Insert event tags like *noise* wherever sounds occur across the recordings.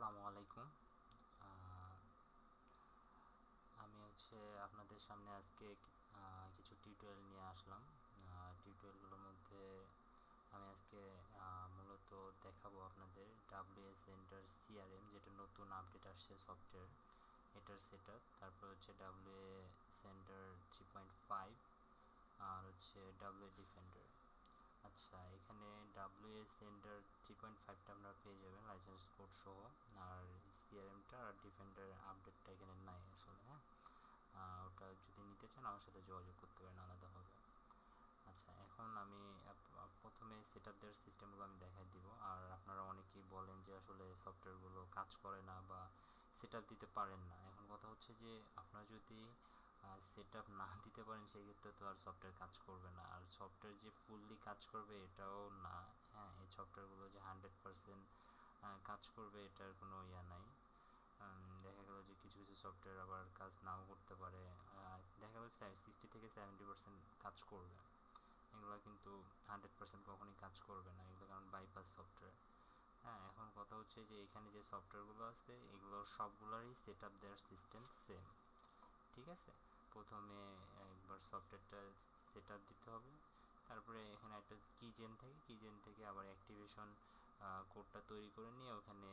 আসসালামু আলাইকুম। আমি হচ্ছে আপনাদের সামনে আজকে কিছু টিউটোরিয়াল নিয়ে আসলাম। টিউটোরিয়ালগুলোর মধ্যে আমি আজকে মূলত দেখাবো আপনাদের ডাব্লিউএস সেন্টার সিআরএম যেটা নতুন আপডেট আসছে সফটওয়্যার এটার সেট তারপর হচ্ছে W A centre three point five আর হচ্ছে ডাব্লিউএ ডিফেন্ডার আচ্ছা এখানে W A centre three point ফাইভটা আপনারা পেয়ে যাবেন লাইসেন্স কোড সহ। আর সিআরএমটা আর ডিফেন্ডার আপডেটটা এখানে নাই আসলে হ্যাঁ? ওটা যদি নিতে চান, আমার সাথে যোগাযোগ করতে পারেন আলাদাভাবে আচ্ছা এখন আমি প্রথমে সেট আপ দেওয়ার সিস্টেমগুলো আমি দেখাই দিব। আর আপনারা অনেকেই বলেন যে আসলে সফটওয়্যারগুলো কাজ করে না বা সেট আপ দিতে পারেন না। এখন কথা হচ্ছে যে, আপনারা যদি সেট আপ না দিতে পারেন সেই ক্ষেত্রে তো আর সফটওয়্যার কাজ করবে না। আর সফটওয়্যার যে ফুললি কাজ করবে, এটাও না। হ্যাঁ এই সফটওয়্যারগুলো যে হান্ড্রেড পারসেন্ট কাজ করবে, এটার কোনো ইয়া নাই। দেখা গেল যে কিছু কিছু সফটওয়্যার আবার কাজ নাও করতে পারে। দেখা গেল সিক্সটি থেকে সেভেন্টি পার্সেন্ট কাজ করবে। এগুলো কিন্তু হান্ড্রেড পার্সেন্ট কখনোই কাজ করবে না। এগুলো কারণ বাইপাস সফটওয়্যার হ্যাঁ এখন কথা হচ্ছে যে এখানে যে সফটওয়্যারগুলো আছে এগুলোর সবগুলোরই সেট আপ দেওয়ার সিস্টেম সেম ঠিক আছে? প্রথমে একবার সফটওয়্যারটা সেট আপ দিতে হবে। তারপরে এখানে একটা কিজেন থেকে কিজেন থেকে আবার অ্যাক্টিভেশন কোডটা তৈরি করে নিয়ে ওখানে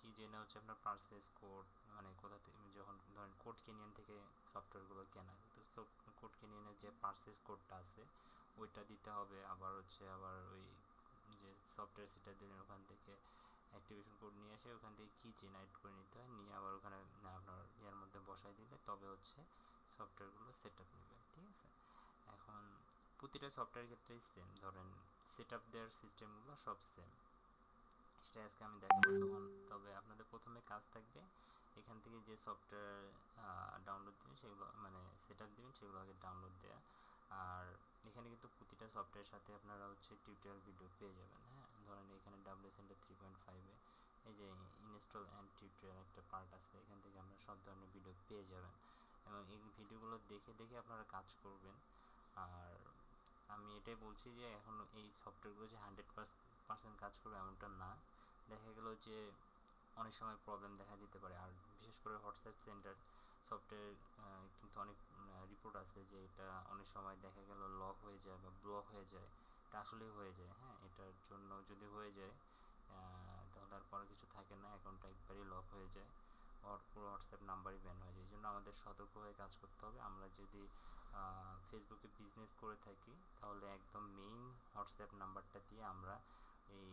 কিজেনে হচ্ছে আপনার পার্সেস কোড মানে কোথা থেকে, যখন ধরেন কোড কেনিয়ান থেকে সফটওয়্যারগুলো কেনা, তো কোড কেনিয়ানের যে পার্সেস কোডটা আছে, ওইটা দিতে হবে। আবার হচ্ছে আবার ওই যে সফটওয়্যার সেটা দিলেন, ওখান থেকে অ্যাক্টিভেশন কোড নিয়ে এসে ওখান থেকে কি জেনারেট করে নিতে হয়। নিয়ে আবার ওখানে, আপনার ইয়ার মধ্যে বসাই দিলে তবে হচ্ছে সফটওয়্যারগুলো সেট আপ নেবে ঠিক আছে? এখন প্রতিটা সফটওয়্যার ক্ষেত্রেই সেম ধরেন সেট আপ দেওয়ার সিস্টেমগুলো সব সেম সেটা আজকে আমি দেখাবো। তখন তবে আপনাদের প্রথমে কাজ থাকবে, এখান থেকে যে সফটওয়্যার ডাউনলোড দিবেন, সেগুলো মানে সেট আপ দেবেন, সেগুলো আগে ডাউনলোড দেওয়া আর এখানে কিন্তু প্রতিটা সফটওয়্যারের সাথে আপনারা হচ্ছে টিউটোরিয়াল ভিডিও পেয়ে যাবেন হ্যাঁ? ধরেন এখানে ডাব্লিউ সেন্টার থ্রি পয়েন্ট ফাইভে এই যে ইনস্টল অ্যান্ড টিউটোরিয়াল একটা পার্ট আছে, এখান থেকে আপনারা সব ধরনের ভিডিও পেয়ে যাবেন। এবং এই ভিডিওগুলো দেখে দেখে আপনারা কাজ করবেন। আর আমি এটাই বলছি যে এখন এই সফটওয়্যারগুলো যে হান্ড্রেড পার্সেন্ট কাজ করবে এমনটা না। দেখা গেল যে অনেক সময় প্রবলেম দেখা দিতে পারে। আর বিশেষ করে হোয়াটসঅ্যাপ সেন্টার সফটওয়্যার কিন্তু অনেক রিপোর্ট আছে যে এটা অনেক সময় দেখা গেল লক হয়ে যায় বা ব্লক হয়ে যায়। এটা আসলেই হয়ে যায় হ্যাঁ? এটার জন্য যদি হয়ে যায় তাহলে আর পরে কিছু থাকে না। অ্যাকাউন্টটা একবারই লক হয়ে যায়। হোয়াটসঅ্যাপ নাম্বারই ব্যান হয়ে যায়। এই জন্য আমাদের সতর্ক হয়ে কাজ করতে হবে। আমরা যদি ফেসবুকে বিজনেস করে থাকি, তাহলে একদম মেইন হোয়াটসঅ্যাপ নাম্বারটা দিয়ে আমরা এই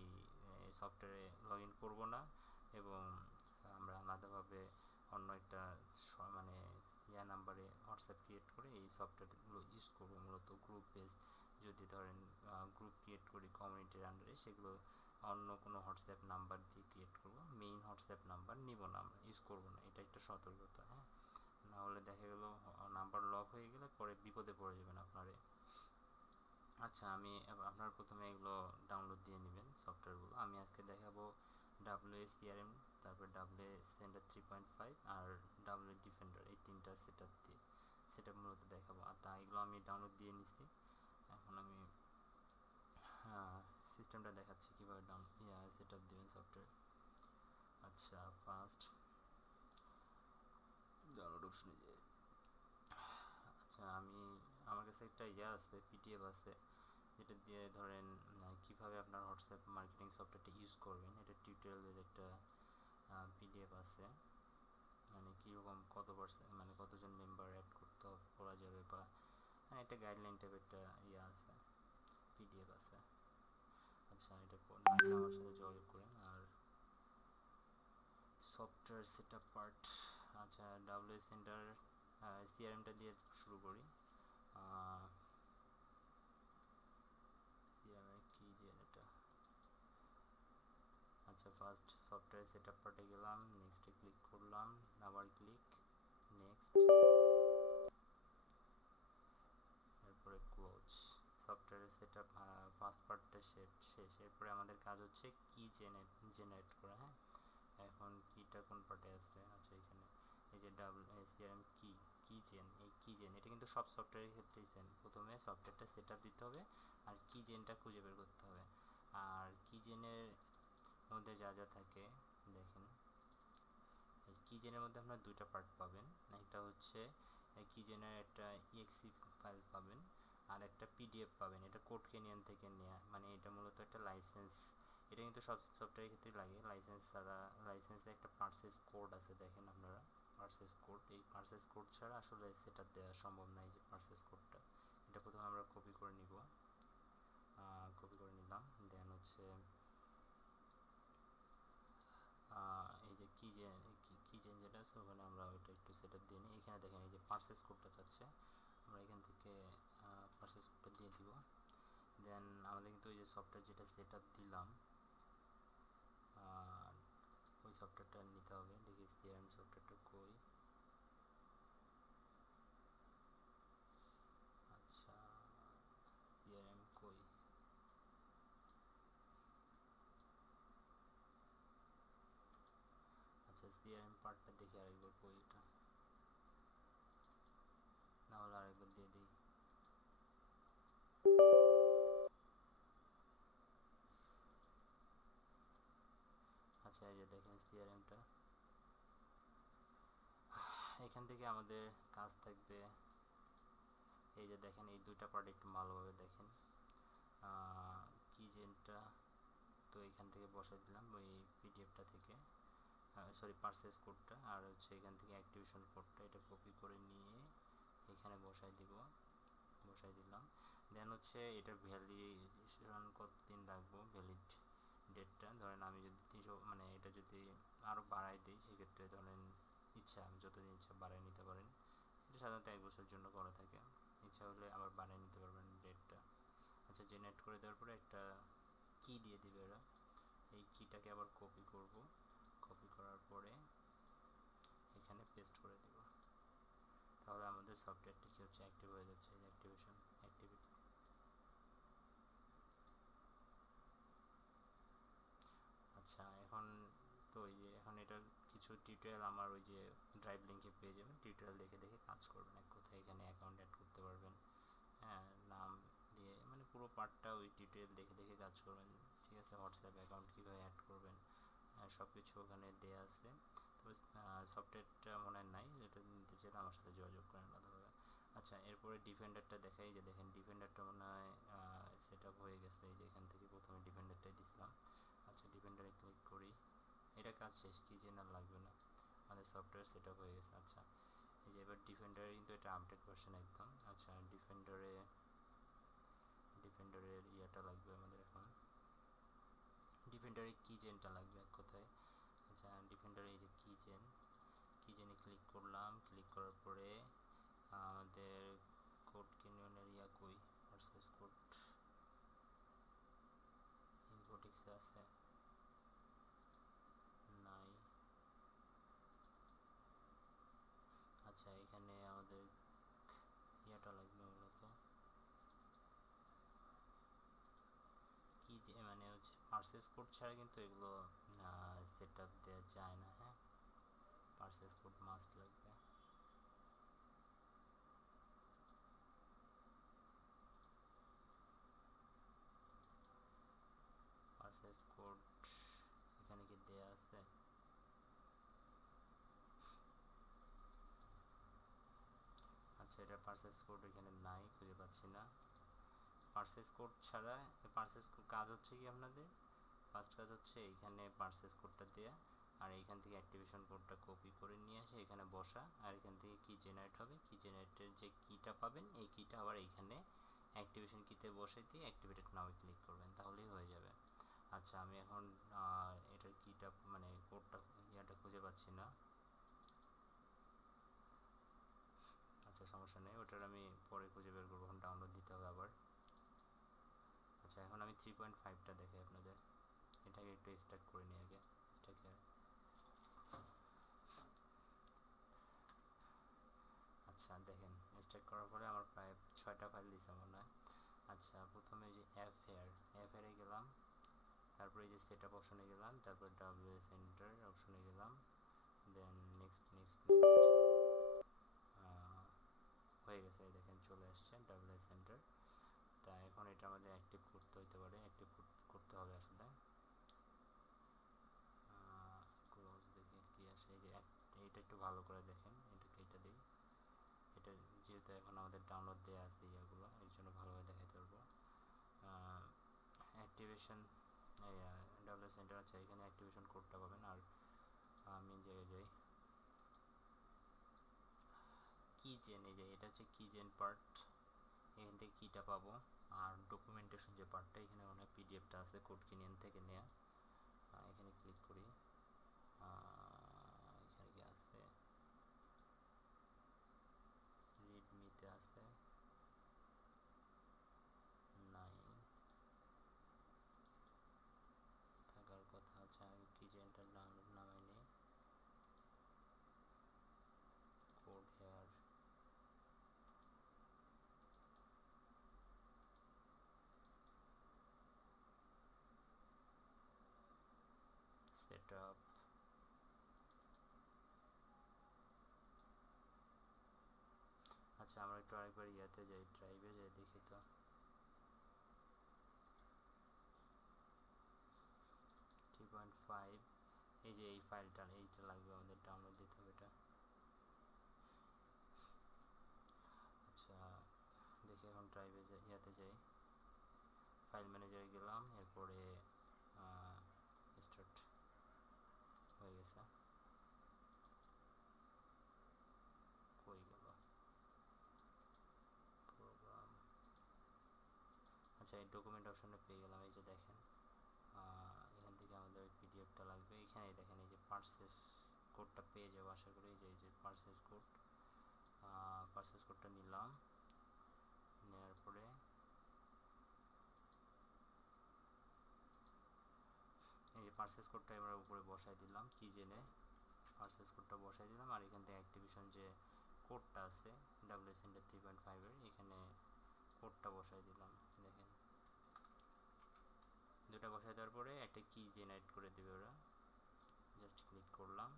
সফটওয়্যারে লগ ইন করব না এবং আমরা আলাদাভাবে অন্য একটা মানে ইয়া নাম্বারে হোয়াটসঅ্যাপ ক্রিয়েট করে এই সফটওয়্যারগুলো ইউজ করব। মূলত গ্রুপ বেস যদি ধরেন গ্রুপ ক্রিয়েট করি কমিউনিটির আন্ডারে সেগুলো অন্য কোনো হোয়াটসঅ্যাপ নাম্বার দিয়ে ক্রিয়েট করব। মেইন হোয়াটসঅ্যাপ নাম্বার নিব না আমরা ইউজ করব না, এটা একটা সতর্কতা হ্যাঁ? না হলে দেখা গেলো নাম্বার লক হয়ে গেলে পরে বিপদে পড়ে যাবেন আপনারে। আচ্ছা আমি আপনার প্রথমে এগুলো ডাউনলোড দিয়ে নেবেন সফটওয়্যারগুলো আমি আজকে দেখাবো ডাব্লিউ এস সিআরএম তারপর W centre three point five আর ডাব্লিউ ডিফেন্ডার এই তিনটা সেট আপ দিয়ে। সেট আপ মূলত দেখাবো। আর তা এগুলো আমি ডাউনলোড দিয়ে নিচ্ছি এখন আমি সিস্টেমটা দেখাচ্ছি কীভাবে ডাউন সেট আপ দেবেন সফটওয়্যার আচ্ছা ফার্স্ট ডাউনলোড অপশনে যে। আচ্ছা আমি, আমার কাছে একটা ইয়ে আছে পিডিএফ আছে, যেটা দিয়ে ধরেন কীভাবে আপনার হোয়াটসঅ্যাপ মার্কেটিং সফটওয়্যারটা ইউজ করবেন। এটা টিউটোরিয়াল বেজ একটা পিডিএফ আছে। মানে কীরকম কত পার্সেন্ট মানে কতজন মেম্বার অ্যাড করতে করা যাবে বা হ্যাঁ একটা গাইডলাইন টাইপের একটা ইয়ে আছে পিডিএফ আছে। আচ্ছা এটা আমার সাথে যোগাযোগ করেন আর সফটওয়্যার সেট আপ পার্ট আচ্ছা ডাব্লিউ সেন্টার সিআরএমটা দিয়ে শুরু করি। সিআরএম কি যে এটা? আচ্ছা ফার্স্ট সফটওয়্যার সেট আপ পার্টে গেলাম নেক্সটে ক্লিক করলাম, আবার ক্লিক নেক্সট এরপরে ক্লোজ সফটওয়্যার সেট ফার্স্ট পার্টটা শেষ এরপরে আমাদের কাজ হচ্ছে কি জেনারেট জেনারেট করা হ্যাঁ? এখন কিটা কোন পার্টে আছে? আচ্ছা এখানে। এই যে ডাবল সিআরএম কি কি জেন এই কি জেন এটা কিন্তু সব সফটওয়্যারের ক্ষেত্রেই সেম প্রথমে সফটওয়্যারটা সেট আপ দিতে হবে আর কি জেনটা খুঁজে বের করতে হবে। আর কি জেনের মধ্যে যা যা থাকে, দেখেন। কিজেনের মধ্যে আপনার দুইটা পার্ট পাবেন। একটা হচ্ছে কিজেনের একটা ইএক্সি ফাইল পাবেন। আর একটা পিডিএফ পাবেন। এটা কোড কেনিয়ান থেকে নেওয়া মানে এটা মূলত একটা লাইসেন্স এটা কিন্তু সব সফটওয়্যারের ক্ষেত্রেই লাগে। লাইসেন্স ছাড়া লাইসেন্সে একটা পার্সেস কোড আছে, দেখেন আপনারা। পার্সেস কোড এই পার্সেস কোড ছাড়া আসলে সেটা দেওয়া সম্ভব নয় যে পার্সেস কোডটা এটা প্রথমে আমরা কপি করে নিব। কপি করে নিলাম। দেন হচ্ছে এই যে কি যে, কি চেঞ্জ যেটা আছে, ওখানে আমরা ওইটা একটু সেট আপ দিয়ে নিই। এখানে দেখেন এই যে পার্সেস কোডটা চাচ্ছে। আমরা এখান থেকে পার্সেস কোডটা দিয়ে দিব। দেন আমাদের কিন্তু ওই যে সফটওয়্যার যেটা সেট দিলাম ওই সফটওয়্যারটা নিতে হবে। দেখি সিআরএম সফটওয়্যারটা কই। আচ্ছা সিআরএম কই? আচ্ছা সিআরএম পার্টটা দেখি আরেকবার কই এটা। *sighs* এখান থেকে আমাদের কাজ থাকবে, এই যে দেখেন, এই দুইটা পার্ট একটু ভালোভাবে দেখেন। কি কিজেনটা তো এখান থেকে বসাই দিলাম ওই পিডিএফটা থেকে। সরি পারচেস কোডটা আর হচ্ছে এখান থেকে অ্যাক্টিভেশন কোডটা এটা কপি করে নিয়ে এখানে বসাই দিব, বসাই দিলাম। দেন হচ্ছে এটার ভ্যালিডেশন কতদিন ভ্যালিড ডেটটা ধরেন আমি যদি তিনশো মানে এটা যদি আরও বাড়াই দিই, সেক্ষেত্রে ধরেন ইচ্ছা, যতদিন ইচ্ছা বাড়াই নিতে পারেন, এটা সাধারণত এক বছরের জন্য করা থাকে। ইচ্ছা হলে আবার বাড়াই নিতে পারবেন ডেটটা আচ্ছা জেনারেট করে দেওয়ার পরে একটা কি দিয়ে দিবে এরা। এই কিটাকে আবার কপি করব। কপি করার পরে এখানে পেস্ট করে দেব। তাহলে আমাদের সফটওয়্যারটি কি হচ্ছে? অ্যাক্টিভ হয়ে যাচ্ছে অ্যাক্টিভেশন অ্যাক্টিভিটি আচ্ছা এখন তো ওই যে এখন এটার কিছু টিউটোরিয়াল আমার ওই যে ড্রাইভ লিঙ্কে পেয়ে যাবেন। টিউটোরিয়াল দেখে দেখে কাজ করবেন, এক কোথায় এখানে অ্যাকাউন্ট অ্যাড করতে পারবেন। হ্যাঁ নাম দিয়ে মানে পুরো পার্টটা ওই টিউটোরিয়াল দেখে দেখে কাজ করবেন। ঠিক আছে হোয়াটসঅ্যাপ অ্যাকাউন্ট কীভাবে অ্যাড করবেন সব কিছু ওখানে দেওয়া আছে। তবে সফটওয়্যারটা মনে হয় নাই এটা নিতে চাইলে আমার সাথে যোগাযোগ করেন আলাদাভাবে আচ্ছা এরপরে ডিফেন্ডারটা দেখাই, যে দেখেন ডিফেন্ডারটা মনে হয় সেট আপ হয়ে গেছে যে এখান থেকে প্রথমে ডিফেন্ডারটাই দিছিলাম। ডিফেন্ডারে ক্লিক করি, এটা কাজ শেষ, কি যে লাগবে না। আমাদের সফটওয়্যার সেট হয়ে গেছে আচ্ছা। এই যে এবার ডিফেন্ডারে কিন্তু এটা আপডেট ভার্সন একদম আচ্ছা। ডিফেন্ডারে ডিফেন্ডারের ইয়েটা লাগবে আমাদের এখন। ডিফেন্ডারে কি চেনটা লাগবে কথায়? আচ্ছা ডিফেন্ডারে এই যে কি চেন কি চেনে ক্লিক করলাম ক্লিক করার পরে আমাদের কোড কিউনিয়নের ইয়া কই ভার্সেস কোড ইনফোটিক্সে আছে নাই আচ্ছা এখানে আমাদের ইয়াটা লাগবে মূলত কি যে মানে হচ্ছে পার্সেস কোড ছাড়া কিন্তু এগুলো সেট আপ দেওয়া যায় না হ্যাঁ? পার্সেস কোড মাস্ট লাগবে। পার্সেস কোড এখানে কি দেয়া আছে? আচ্ছা এটা পার্সেস কোড এখানে নাই, খুঁজে পাচ্ছি না। পার্সেস কোড ছাড়া পার্সেস কাজ হচ্ছে কি আপনাদের? ফার্স্ট কাজ হচ্ছে এইখানে পার্সেস কোডটা দেয়া, আর এইখান থেকে অ্যাক্টিভেশন কোডটা কপি করে নিয়ে আসে এখানে বসা, আর এখান থেকে কি জেনারেট হবে, কি জেনারেটের যে কিটা পাবেন, এই কিটা আবার এইখানে অ্যাক্টিভেশন কিতে বসে দিয়ে অ্যাক্টিভেটেড নাও ক্লিক করবেন, তাহলেই হয়ে যাবে। আচ্ছা আমি এখন এটার কিটা মানে কোডটা ইয়াটা খুঁজে পাচ্ছি না। আচ্ছা সমস্যা নেই, ওটার আমি পরে খুঁজে বের করব ডাউনলোড দিতে হবে আবার। আচ্ছা এখন আমি থ্রি পয়েন্ট ফাইভটা দেখাই আপনাদের। এটাকে একটু স্টার্ট করে নিই আগে আচ্ছা দেখেন স্টার্ট করার পরে আমার প্রায় ছয়টা ফাইল দিছে মনে হয়। আচ্ছা প্রথমে যে অ্যাপ হেয়ার অ্যাপ হেয়ারে গেলাম, তারপরে এই যে সেট আপ অপশনে গেলাম, তারপর ডাব্লিউ সেন্টার অপশনে গেলাম দেন নেক্সট নেক্সট নেক্সট হয়ে গেছে দেখেন, চলে আসছে ডাব্লিউ সেন্টার তা এখন এটা আমাদের অ্যাক্টিভ করতে হইতে পারে অ্যাক্টিভ করতে হবে আসলে ক্লোজ দেখে কি আসে এই যে ভালো করে দেখেন এটাকে এটা দিই। এটা যেহেতু এখন আমাদের ডাউনলোড দেওয়া আছে ইয়াগুলো, এর জন্য ভালোভাবে দেখাতে পারব। অ্যাক্টিভেশন ডাবল সেন্টার আছে, এখানে অ্যাক্টিভেশন কোডটা পাবেন। আর মেন জায়গায় যাই কি জেন এই যে, এটা হচ্ছে কি জেন পার্ট এখান থেকে কিটা পাবো। আর ডকুমেন্টেশন যে পার্টটা এখানে অনেক পিডিএফটা আছে কোড কিনিয়ান থেকে নেওয়া এখানে ক্লিক করি এখানে কি আছে রিডমিতে আছে নাই থাকার কথা আছে আমি কি জেনটা ডাউনলোড নামাই নিই কোড হেয়ার setup আচ্ছা আমরা একটু আরেকবার ইয়াতে যাই ড্রাইভে যাই, দেখি তো। থ্রি পয়েন্ট ফাইভ এই যে এই ফাইলটা এইটা লাগবে আমাদের ডাউনলোড দিতে হবে এটা। আচ্ছা দেখি এখন ড্রাইভে যাই, ইয়াতে যাই। ফাইল ম্যানেজারে গেলাম, এরপরে স্টার্ট হয়ে গেছে কই গেল প্রোগ্রাম আচ্ছা ডকুমেন্ট অপশনে পেয়ে গেলাম, এই যে দেখেন। এখান থেকে আমাদের ওই পিডিএফটা লাগবে। এখানে দেখেন, এই যে পার্সেস কোডটা পেয়ে যাব, আশা করি যে এই যে পার্সেস কোড পার্সেস কোডটা নিলাম। নেওয়ার পরে এই যে পার্সেস কোডটা আমরা উপরে বসাই দিলাম, কি জেনে? পার্সেস কোডটা বসাই দিলাম, আর এখান থেকে অ্যাক্টিভেশন যে কোডটা আছে ডাব্লিউ সেন্টার থ্রি পয়েন্ট ফাইভের এখানে কোডটা বসাই দিলাম। দুটা বসাই দেওয়ার পরে একটা কি জেনারেট করে দেবে ওরা। জাস্ট ক্লিক করলাম।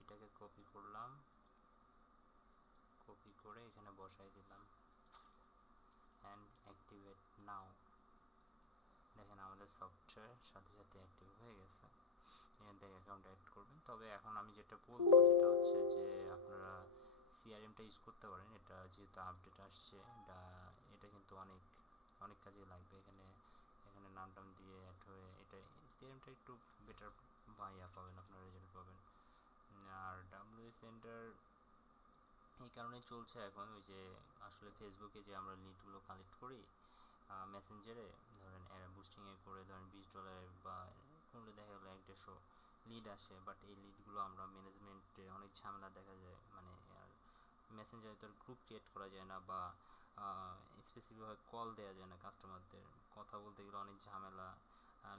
এটাকে কপি করলাম। কপি করে এখানে বসাই দিলাম। অ্যান্ড অ্যাক্টিভেট নাও দেখেন আমাদের সফটওয়্যার সাথে সাথে অ্যাক্টিভ হয়ে গেছে। থেকে অ্যাকাউন্ট অ্যাড করবেন। তবে এখন আমি যেটা বলব সেটা হচ্ছে যে আপনারা সিআরএমটা ইউজ করতে পারেন। এটা যেহেতু আপডেট আসছে, এটা এটা কিন্তু অনেক অনেক কাজে লাগবে। এখানে এখানে নাম টাম দিয়ে অ্যাড হয়ে এটা সিআরএমটা একটু বেটার বা ইয়া পাবেন, আপনারা রেজাল্ট পাবেন। আর ডাব্লিউ সেন্টার এই কারণে চলছে এখন ওই যে আসলে ফেসবুকে যে আমরা লিডগুলো কালেক্ট করি মেসেঞ্জারে ধরেন বুস্টিংয়ে করে, ধরেন বিশ ডলারের বা, কোনটা দেখা গেলো এক দেড়শো লিড আসে বাট এই লিডগুলো আমরা ম্যানেজমেন্টে অনেক ঝামেলা দেখা যায়। মানে আর মেসেঞ্জারে তো গ্রুপ ক্রিয়েট করা যায় না বা স্পেসিফিকভাবে কল দেওয়া যায় না কাস্টমারদের কথা বলতে গেলে অনেক ঝামেলা।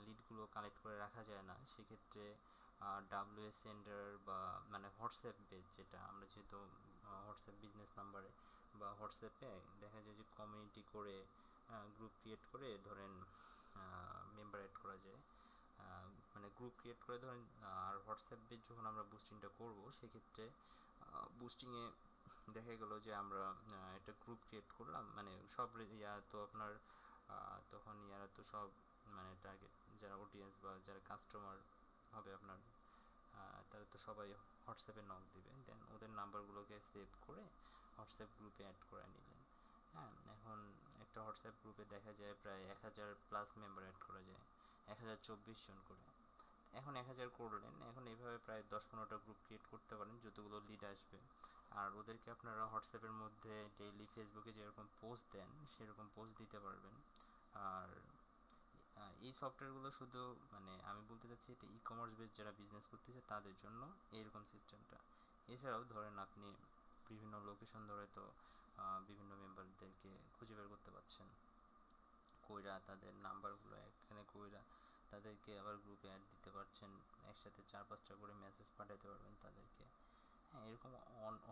লিডগুলো কালেক্ট করে রাখা যায় না। সেক্ষেত্রে ডাব্লিউএস সেন্টার বা মানে হোয়াটসঅ্যাপ পেজ যেটা আমরা যেহেতু হোয়াটসঅ্যাপ বিজনেস নাম্বারে বা হোয়াটসঅ্যাপে দেখা যায় যে কমিউনিটি করে গ্রুপ ক্রিয়েট করে ধরেন মেম্বার অ্যাড করা যায়। মানে গ্রুপ ক্রিয়েট করে ধরেন আর হোয়াটসঅ্যাপ যখন আমরা বুস্টিংটা করব, সেক্ষেত্রে বুস্টিংয়ে দেখা গেল যে আমরা একটা গ্রুপ ক্রিয়েট করলাম মানে সব ইয়া তো আপনার তখন ইয়ারা তো সব মানে টার্গেট যারা অডিয়েন্স বা যারা কাস্টমার হবে আপনার তারা তো সবাই হোয়াটসঅ্যাপে নক দিবে। দেন ওদের নাম্বারগুলোকে সেভ করে হোয়াটসঅ্যাপ গ্রুপে অ্যাড করে নিলেন। হ্যাঁ এখন একটা হোয়াটসঅ্যাপ গ্রুপে দেখা যায় প্রায় এক হাজার প্লাস মেম্বার অ্যাড করা যায়। এক হাজার চব্বিশ জন করে। এখন এক হাজার করলেন এখন এইভাবে প্রায় দশ পনেরোটা গ্রুপ ক্রিয়েট করতে পারেন, যতগুলো লিড আসবে। আর ওদেরকে আপনারা হোয়াটসঅ্যাপের মধ্যে ডেইলি ফেসবুকে যেরকম পোস্ট দেন, সেরকম পোস্ট দিতে পারবেন। আর এই সফটওয়্যারগুলো শুধু মানে আমি বলতে চাচ্ছি এটা ই কমার্স বেস যারা বিজনেস করতেছে, তাদের জন্য এইরকম সিস্টেমটা এছাড়াও ধরেন আপনি বিভিন্ন লোকেশন ধরে তো বিভিন্ন মেম্বারদেরকে খুঁজে বের করতে পারছেন কইরা তাদের নাম্বারগুলো এখানে কইরা তাদেরকে আবার গ্রুপে অ্যাড দিতে পারছেন, একসাথে চার পাঁচটা করে মেসেজ পাঠাতে পারবেন তাদেরকে। হ্যাঁ এরকম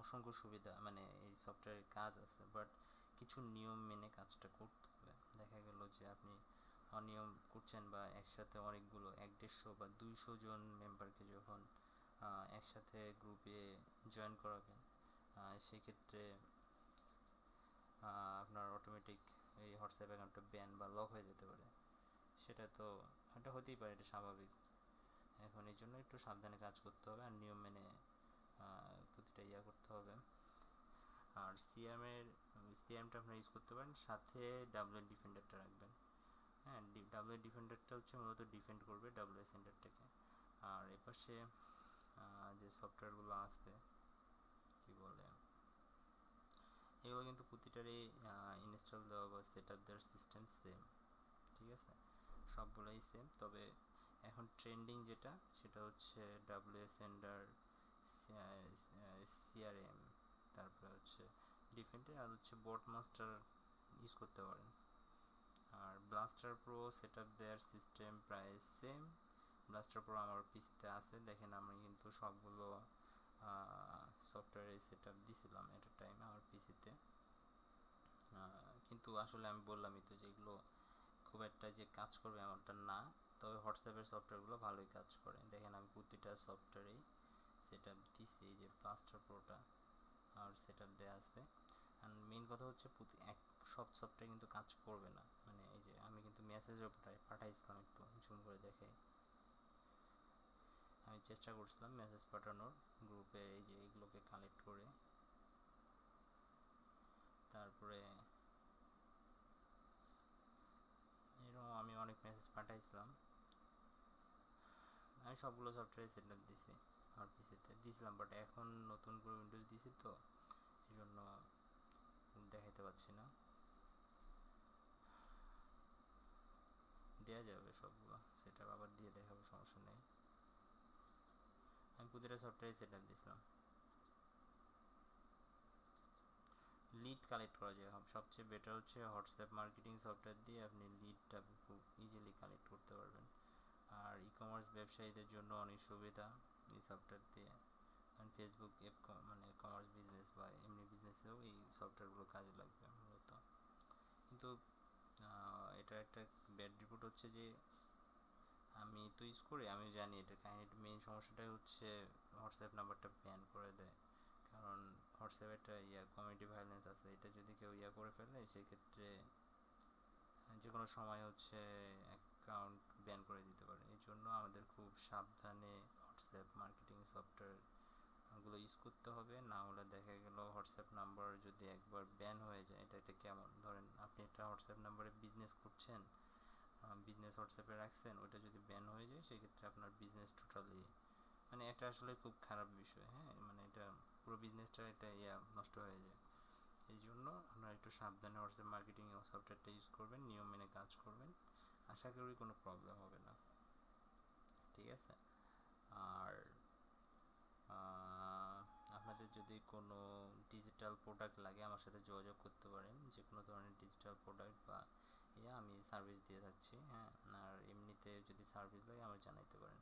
অসংখ্য সুবিধা মানে এই সফটওয়্যারের কাজ আছে বাট কিছু নিয়ম মেনে কাজটা করতে হবে। দেখা গেল যে আপনি অনিয়ম করছেন বা একসাথে অনেকগুলো এক দেড়শো বা দুইশো জন মেম্বারকে যখন একসাথে গ্রুপে জয়েন করাবেন সেক্ষেত্রে আপনার অটোমেটিক এই হোয়াটসঅ্যাপ অ্যাকাউন্টটা ব্যান বা লক হয়ে যেতে পারে। সেটা তো এটা হতেই পারে, এটা স্বাভাবিক। এখন এই জন্য একটু সাবধানে কাজ করতে হবে আর নিয়ম মেনে প্রতিটা ইয়া করতে হবে। আর সিএমের সিএমটা আপনারা ইউজ করতে পারেন, সাথে ডাবল ডিফেন্ডারটা রাখবেন। হ্যাঁ ডাবল ডিফেন্ডারটা হচ্ছে মূলত ডিফেন্ড করবে ডাবল সেন্টারটাকে আর এপাশে যে সফটওয়্যারগুলো আছে, কি বলে, এগুলো কিন্তু প্রতিটারই ইনস্টল দেওয়া বা সেট আপ দেওয়ার সিস্টেম সেম ঠিক আছে? সবগুলোই সেম তবে এখন ট্রেন্ডিং যেটা, সেটা হচ্ছে ডাব্লিউ সেন্ডার সিআরএম তারপরে হচ্ছে ডিফেন্ডের আর হচ্ছে বোট মাস্টার ইউজ করতে পারেন। আর ব্লাস্টার প্রো সেট আপ দেওয়ার সিস্টেম প্রায় সেম ব্লাস্টার প্রো আমার পিসিতে আছে, দেখেন আমি কিন্তু সবগুলো সফটওয়্যারে সেট আপ দিছিলাম এট টাইমে আমার পিসিতে কিন্তু আসলে আমি বললামই তো যেগুলো খুব একটা যে কাজ করবে এমনটা না। তবে হোয়াটসঅ্যাপের সফটওয়্যারগুলো ভালোই কাজ করে। দেখেন আমি প্রতিটা সফটওয়্যারেই সেট আপ দিছি যে প্লাস্টার প্রোটা আর সেট আপ দেওয়া আছে। অ্যান্ড মেইন কথা হচ্ছে প্রতি, এক, সব সফটওয়্যার কিন্তু কাজ করবে না। মানে এই যে আমি কিন্তু মেসেজও পাঠাইছিলাম একটু জুম করে দেখে। আমি চেষ্টা করছিলাম মেসেজ পাঠানোর গ্রুপে এই যে এগুলোকে কালেক্ট করে তারপরে এরকম আমি অনেক মেসেজ পাঠাইছিলাম। আমি সবগুলো সফটওয়্যার সেট আপ দিছি, আমার পিসিতে দিছিলাম বাট এখন নতুন করে উইন্ডোজ দিছি তো এই জন্য দেখাইতে পাচ্ছি না। দেওয়া যাবে সবগুলো সেটা আবার দিয়ে দেখাবো, সমস্যা নেই। আমি প্রতিটা সফটওয়্যার সেট আপ দিছিলাম। লিড কালেক্ট করা যায়। সবচেয়ে বেটার হচ্ছে হোয়াটসঅ্যাপ মার্কেটিং সফটওয়্যার দিয়ে আপনি লিডটা খুব ইজিলি কালেক্ট করতে পারবেন। আর ই কমার্স ব্যবসায়ীদের জন্য অনেক সুবিধা এই সফটওয়্যার দিয়ে। কারণ ফেসবুক অ্যাপ মানে কমার্স বিজনেস বা এমনি বিজনেসেও এই সফটওয়্যারগুলো কাজে লাগবে মূলত। কিন্তু এটা একটা ব্যাড রিপোর্ট হচ্ছে যে আমি তো ইউজ করি আমি জানি এটা কাহিনিটা মেইন সমস্যাটাই হচ্ছে হোয়াটসঅ্যাপ নাম্বারটা ব্যান করে দেয়। কারণ হোয়াটসঅ্যাপ একটা, ইয়া কমিউনিটি ভায়োলেন্স আছে, এটা যদি কেউ ইয়া করে ফেলে, সেক্ষেত্রে যে কোনো সময় হচ্ছে অ্যাকাউন্ট ব্যান করে দিতে পারে। এই জন্য আমাদের খুব সাবধানে হোয়াটসঅ্যাপ মার্কেটিং সফটওয়্যারগুলো ইউজ করতে হবে। না হলে দেখা গেল হোয়াটসঅ্যাপ নাম্বার যদি একবার ব্যান হয়ে যায়, এটা এটা কেমন? ধরেন আপনি একটা হোয়াটসঅ্যাপ নাম্বারে বিজনেস করছেন বিজনেস হোয়াটসঅ্যাপে রাখছেন ওটা যদি ব্যান হয়ে যায়, সেক্ষেত্রে আপনার বিজনেস টোটালি মানে এটা আসলে খুব খারাপ বিষয় হ্যাঁ? মানে এটা পুরো বিজনেসটা এটা, ইয়া, নষ্ট হয়ে যায়। এই জন্য আপনারা একটু সাবধানে হোয়াটসঅ্যাপ মার্কেটিং সফটওয়্যারটা ইউজ করবেন, নিয়ম মেনে কাজ করবেন। আশা করি কোনো প্রবলেম হবে না। ঠিক আছে? আর আপনাদের যদি কোনো ডিজিটাল প্রোডাক্ট লাগে, আমার সাথে যোগাযোগ করতে পারেন। যে কোনো ধরনের ডিজিটাল প্রোডাক্ট বা, ইয়া, আমি সার্ভিস দিয়ে থাকছি হ্যাঁ? আর এমনিতে যদি সার্ভিস লাগে আমার জানাইতে পারেন।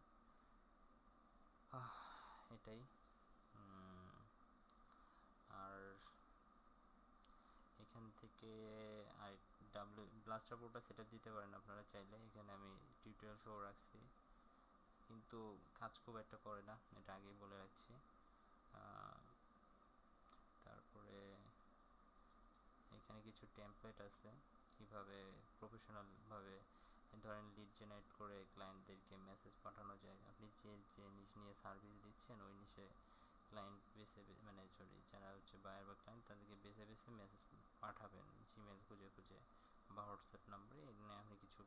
এটাই আর এখান থেকে ডাব্লিউ ব্লাস্টার পোর্টটা সেটা দিতে পারেন আপনারা চাইলে। এখানে আমি টিউটোরিয়াল শো রাখছি। কিন্তু কাজ খুব একটা করে না, এটা আগেই বলে রাখছি। তারপরে এখানে কিছু টেমপ্লেট আছে। কীভাবে প্রফেশনালভাবে ধরেন লিড জেনারেট করে ক্লায়েন্টদেরকে মেসেজ পাঠানো যায়। আপনি যে যে নিশ নিয়ে সার্ভিস দিচ্ছেন, ওই নিশে ক্লায়েন্ট বেছে মানে সরি যারা হচ্ছে বায়ার বা ক্লায়েন্ট তাদেরকে বেছে বেছে মেসেজ পাঠাবেন জিমেল খুঁজে খুঁজে বা হোয়াটসঅ্যাপ নাম্বারে এখানে আপনি কিছু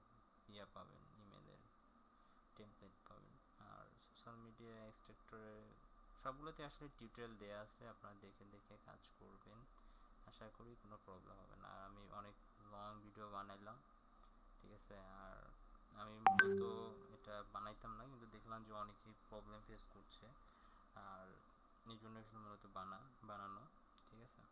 ইয়া পাবেন ইমেলের টেমপ্লেট পাবেন। আর সোশ্যাল মিডিয়া এক্সট্রাক্টরে সবগুলোতে আসলে টিউটোরিয়াল দেওয়া আছে, আপনারা দেখে দেখে কাজ করবেন। আশা করি কোনো প্রবলেম হবে না। আর আমি অনেক লং ভিডিও বানাইলাম, ঠিক আছে? আর আমি মূলত এটা বানাইতাম না, কিন্তু দেখলাম যে অনেকেই প্রবলেম ফেস করছে। আর এই জন্য মূলত বানা, বানানো, ঠিক আছে?